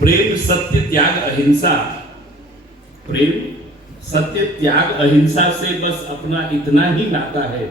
प्रेम सत्य त्याग अहिंसा, प्रेम सत्य त्याग अहिंसा से बस अपना इतना ही नाता है।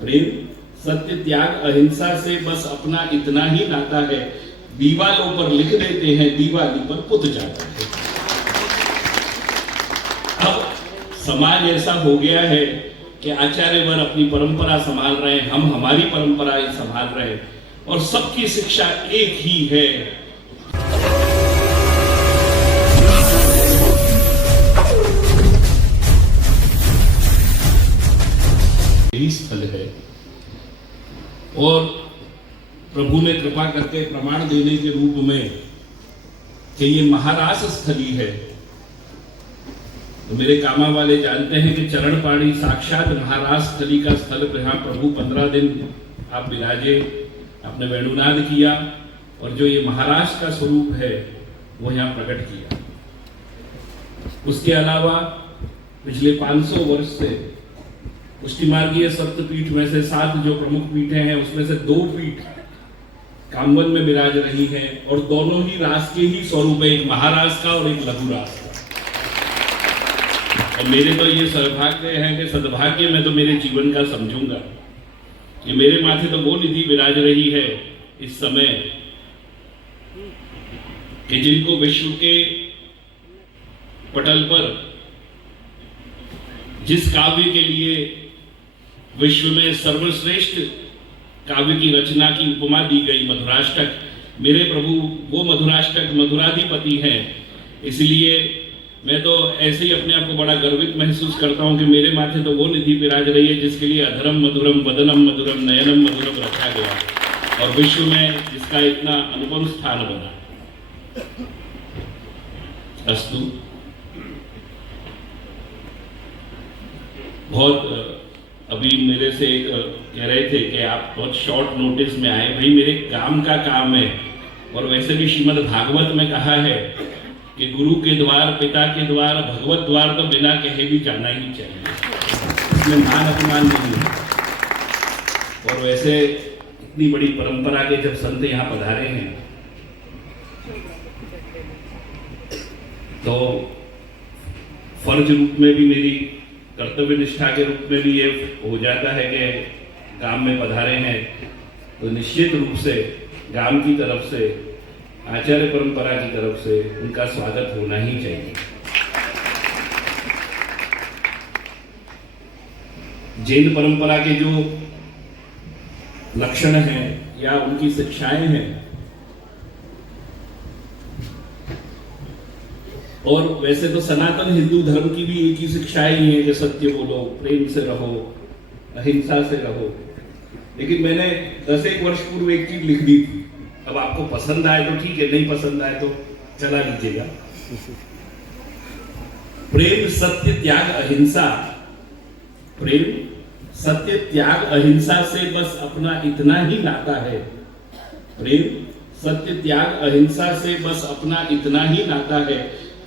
प्रेम सत्य त्याग अहिंसा से बस अपना इतना ही नाता है। दीवालों पर लिख देते हैं, दीवाली पर पुत जाता है। अब समाज ऐसा हो गया है कि आचार्यवर अपनी परंपरा संभाल रहे हैं, हम हमारी परंपरा ही संभाल रहे हैं, और सबकी शिक्षा एक ही है। यही स्थल है और प्रभु ने कृपा करके प्रमाण देने के रूप में कि ये महारास स्थली है। तो मेरे कामा वाले जानते हैं कि चरण पाणी साक्षात महारास स्थली का स्थल, यहाँ प्रभु 15 दिन आप विराजे, आपने वेणुनाद किया और जो ये महाराज का स्वरूप है वो यहाँ प्रकट किया। उसके अलावा पिछले 500 वर्ष से पुष्टिमार्गीय सप्तपीठ में से 7 जो प्रमुख पीठें हैं उसमें से 2 पीठ कामवन में विराज रही हैं और दोनों ही रास के ही स्वरूप है, एक महारास का और एक लघु रास का। और मेरे तो ये सौभाग्य है कि सद्भाग्य मैं तो मेरे जीवन का समझूंगा कि मेरे माथे तो वो निधि विराज रही है इस समय कि जिनको विश्व के पटल पर जिस काव्य के लिए विश्व में सर्वश्रेष्ठ काव्य की रचना की उपमा दी गई मधुराष्टक, मेरे प्रभु वो मधुराष्टक मधुराधिपति हैं। इसलिए मैं तो ऐसे ही अपने आप को बड़ा गर्वित महसूस करता हूं कि मेरे माथे तो वो निधि विराज रही है जिसके लिए अधरम मधुरम वदनम मधुरम नयनम मधुरम रखा गया और विश्व में जिसका इतना अनुपम स्थान बना। अस्तु। बहुत अभी मेरे से एक कह रहे थे कि आप बहुत शॉर्ट नोटिस में आए। भाई मेरे काम का काम है, और वैसे भी श्रीमद् भागवत में कहा है कि गुरु के द्वार, पिता के द्वार, भगवत द्वार तो बिना कहे भी जाना ही चाहिए, इसमें मान अपमान नहीं है। और वैसे इतनी बड़ी परंपरा के जब संत यहाँ पधारे हैं तो फर्ज रूप में भी मेरी कर्तव्य निष्ठा के रूप में भी ये हो जाता है कि गांव में पधारे हैं तो निश्चित रूप से गांव की तरफ से, आचार्य परंपरा की तरफ से उनका स्वागत होना ही चाहिए। जैन परंपरा के जो लक्षण हैं या उनकी शिक्षाएं हैं, और वैसे तो सनातन हिंदू धर्म की भी एक ही शिक्षाएं ही है कि सत्य बोलो, प्रेम से रहो, अहिंसा से रहो। लेकिन मैंने 10-1 वर्ष पूर्व एक चीज लिख दी थी, अब आपको पसंद आए तो ठीक है, नहीं पसंद आए तो चला लीजिएगा। प्रेम सत्य त्याग अहिंसा, प्रेम सत्य त्याग अहिंसा से बस अपना इतना ही नाता है। प्रेम सत्य त्याग अहिंसा से बस अपना इतना ही नाता है।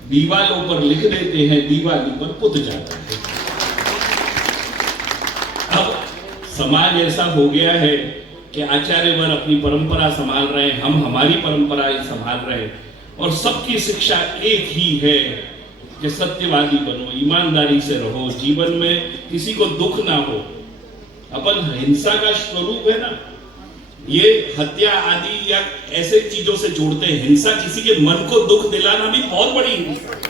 दीवालों पर लिख देते हैं, दीवाली पर पुत जाता है। अब समाज ऐसा हो गया है कि आचार्यवर अपनी परंपरा संभाल रहे हैं, हम हमारी परंपरा ही संभाल रहे हैं, और सबकी शिक्षा एक ही है कि सत्यवादी बनो, ईमानदारी से रहो, जीवन में किसी को दुख ना हो। अपन हिंसा का स्वरूप है ना, ये हत्या आदि या ऐसे चीजों से जोड़ते हैं। हिंसा किसी के मन को दुख दिलाना भी बहुत बड़ी हिंसा है,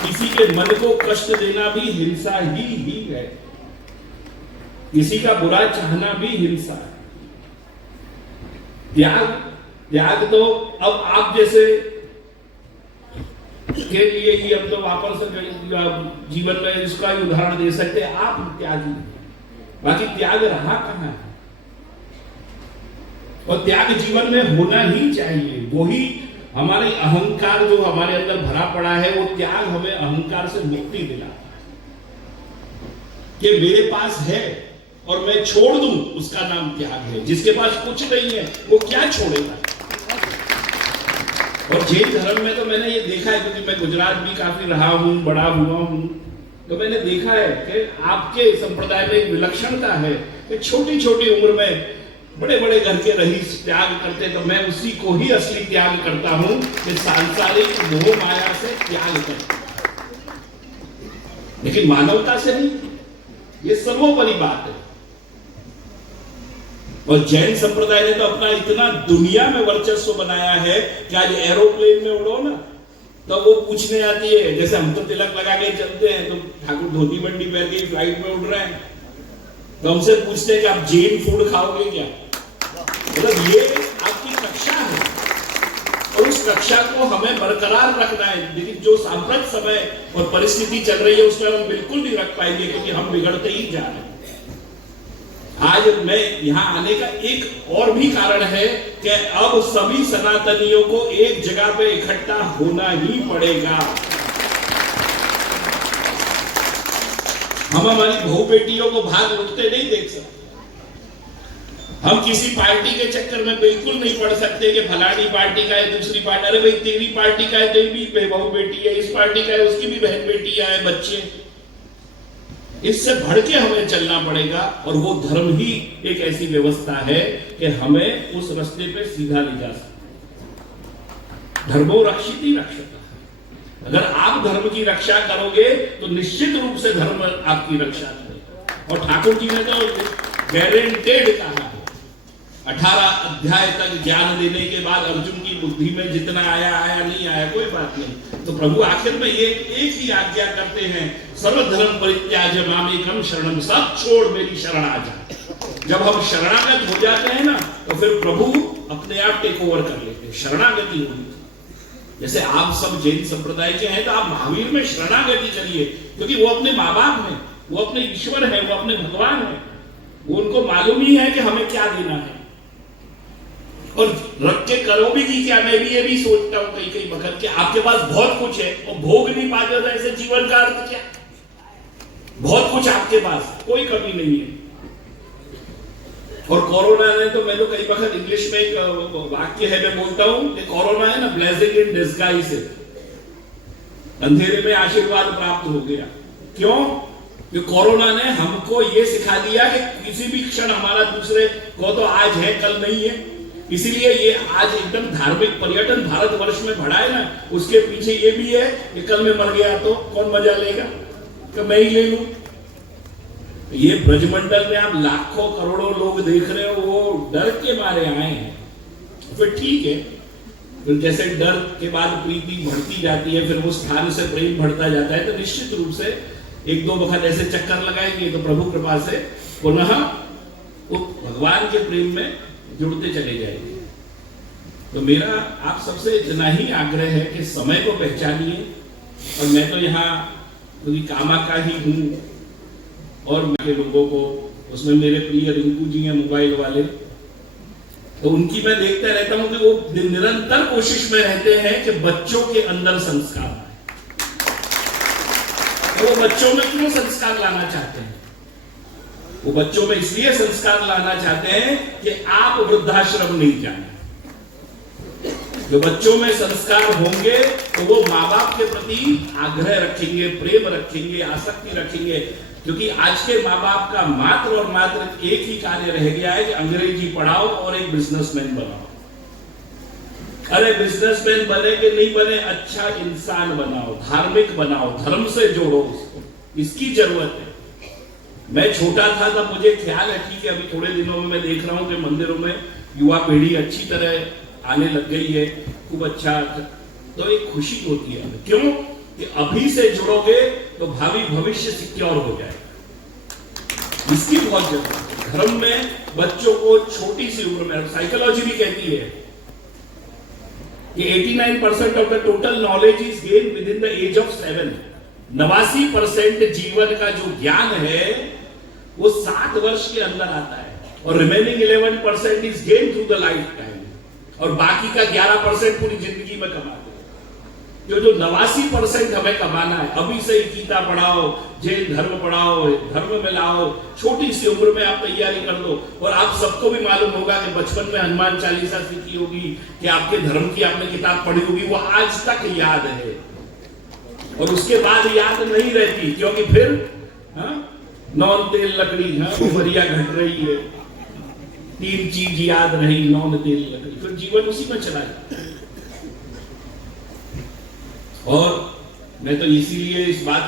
किसी के मन को कष्ट देना भी हिंसा ही है, किसी का बुरा चाहना भी हिंसा है। त्याग तो अब आप जैसे के लिए ही हम तो वापस जीवन में इसका ही उदाहरण दे सकते हैं, आप त्यागी, बाकी त्याग रहा कहां है? और त्याग जीवन में होना ही चाहिए। वही हमारे अहंकार जो हमारे अंदर भरा पड़ा है, वो त्याग हमें अहंकार से मुक्ति दिलाता है कि मेरे पास है और मैं छोड़ दूं, उसका नाम त्याग है। जिसके पास कुछ नहीं है वो क्या छोड़ेगा? और जैन धर्म में तो मैंने ये देखा है, क्योंकि मैं गुजरात भी काफी रहा हूं, बड़ा हुआ हूं, तो मैंने देखा है कि आपके संप्रदाय में एक विलक्षणता है कि छोटी छोटी उम्र में बड़े बड़े घर के रईस त्याग करते, तो मैं उसी को ही असली त्याग करता हूं कि सांसारिक मोह माया से त्याग करता, लेकिन मानवता से नहीं। ये सर्वोपरि बात है। और जैन संप्रदाय ने तो अपना इतना दुनिया में वर्चस्व बनाया है कि आज एरोप्लेन में उड़ो ना तो वो पूछने आती है, जैसे हम तो तिलक लगा के चलते हैं, तो ठाकुर धोती बंडी पहन के फ्लाइट में उड़ रहे हैं, तो हमसे पूछते हैं कि आप जैन फूड खाओगे क्या। मतलब ये आपकी कक्षा है और उस कक्षा को हमें बरकरार रखना है, लेकिन जो सांप्रत समय और परिस्थिति चल रही है उसमें हम बिल्कुल नहीं रख पाएंगे, क्योंकि हम बिगड़ते ही जा रहे हैं। आज मैं यहां आने का एक और भी कारण है कि अब सभी सनातनियों को एक जगह पे इकट्ठा होना ही पड़ेगा। हम हमारी बहू बेटियों को बाहर लुटते नहीं देख सकते। हम किसी पार्टी के चक्कर में बिल्कुल नहीं पड़ सकते कि फलानी पार्टी का है, दूसरी पार्टी, अरे भाई तेरी पार्टी का है, तेरी भी बहू बेटी है, इस पार्टी का है, उसकी भी बहन बेटियां है, बच्चे। इससे बढ़ के हमें चलना पड़ेगा, और वो धर्म ही एक ऐसी व्यवस्था है कि हमें उस रास्ते पे सीधा ले जा सकता। धर्मो रक्षिति रक्षता। अगर आप धर्म की रक्षा करोगे तो निश्चित रूप से धर्म आपकी रक्षा करेगा। और ठाकुर जी ने तो गारंटेड कहा, 18 अध्याय तक ज्ञान देने के बाद अर्जुन की बुद्धि में जितना आया आया, नहीं आया कोई बात नहीं। तो प्रभु आखिर में ये एक ही आज्ञा करते हैं, सर्वधर्म परित्याज्य मामेकम शरणम, सब छोड़ मेरी शरण आ जा। जब हम शरणागत हो जाते हैं ना, तो फिर प्रभु अपने आप टेक ओवर कर लेते हैं। शरणागति होनी, जैसे आप सब जैन संप्रदाय के हैं तो आप महावीर में शरणागति करिए, क्योंकि वो अपने माँ बाप हैं, वो अपने ईश्वर है, वो अपने भगवान है, वो उनको मालूम ही है कि हमें क्या देना है। और रख के करो भी कि क्या, मैं भी ये भी सोचता हूं कई कई वक्त कि आपके पास बहुत कुछ है और भोग नहीं पाते, तो ऐसे जीवन का अर्थ क्या। बहुत कुछ आपके पास, कोई कमी नहीं है। और कोरोना ने तो, मैं तो कई वक्त इंग्लिश में एक वाक्य है, मैं बोलता हूं कि कोरोना है ना ब्लेसिंग इन डिस्गाइज है, अंधेरे में आशीर्वाद प्राप्त हो गया। क्यों? कि कोरोना ने हमको ये सिखा दिया कि किसी भी क्षण हमारा दूसरे को तो आज है कल नहीं है। इसीलिए ये आज एकदम धार्मिक पर्यटन भारतवर्ष में बढ़ा है ना, उसके पीछे ये भी है कि कल मैं मर गया तो कौन मजा लेगा, तो मैं ही ले लूं। ये ब्रजमंडल में आप लाखों करोड़ों लोग देख रहे हो, वो डर के मारे आए हैं। फिर ठीक है, फिर जैसे डर के बाद प्रीति बढ़ती जाती है, फिर वो स्थान से प्रेम बढ़ता जाता है, तो निश्चित रूप से एक दो वक्त ऐसे चक्कर लगाएंगे तो प्रभु कृपा से पुनः वो भगवान के प्रेम में जुड़ते चले जाएंगे। तो मेरा आप सबसे इतना ही आग्रह है कि समय को पहचानिए। और मैं तो यहाँ क्योंकि कामा का ही हूँ, और मेरे लोगों को, उसमें मेरे प्रिय रिंकू जी हैं मोबाइल वाले, तो उनकी मैं देखता रहता हूँ कि वो निरंतर कोशिश में रहते हैं कि बच्चों के अंदर संस्कार आए। वो बच्चों में क्यों संस्कार लाना चाहते हैं? वो बच्चों में इसलिए संस्कार लाना चाहते हैं कि आप वृद्धाश्रम नहीं जाना। जो बच्चों में संस्कार होंगे तो वो माँ बाप के प्रति आग्रह रखेंगे, प्रेम रखेंगे, आसक्ति रखेंगे। क्योंकि आज के माँ बाप का मात्र और मात्र एक ही कार्य रह गया है कि अंग्रेजी पढ़ाओ और एक बिजनेसमैन बनाओ। अरे बिजनेसमैन बने कि नहीं बने, अच्छा इंसान बनाओ, धार्मिक बनाओ, धर्म से जोड़ो उसको, इसकी जरूरत है। मैं छोटा था तब मुझे ख्याल है, ठीक है, अभी थोड़े दिनों में मैं देख रहा हूं कि मंदिरों में युवा पीढ़ी अच्छी तरह आने लग गई है, खूब अच्छा, तो एक खुशी होती है। क्यों? कि अभी से जुड़ोगे तो भावी भविष्य सिक्योर हो जाएगा। इसकी बहुत जरूरत है। धर्म में बच्चों को छोटी सी उम्र में, साइकोलॉजी भी कहती है कि 89% of the total knowledge is gain within the age of 7। 89% जीवन का जो ज्ञान है वो 7 वर्ष के अंदर आता है, और remaining 11% is gain through the life time, और बाकी का 11% पूरी जिंदगी में कमाते हैं। जो 89% हमें कमाना है, अभी से ही गीता पढ़ाओ, जैन धर्म पढ़ाओ, धर्म में लाओ, छोटी सी उम्र में आप तैयारी कर दो। और आप सबको भी मालूम होगा कि बचपन में हनुमान चालीसा सीखी होगी, कि आपके धर्म की आपने किताब पढ़ी होगी, वो आज तक याद है, और उसके बाद याद नहीं रहती, क्योंकि फिर नॉन तेल लकड़ी उमरिया घट रही है। तीन चीज याद रही, नौन तेल लकड़ी, फिर जीवन उसी में चला जाता। और मैं तो इसीलिए इस बात को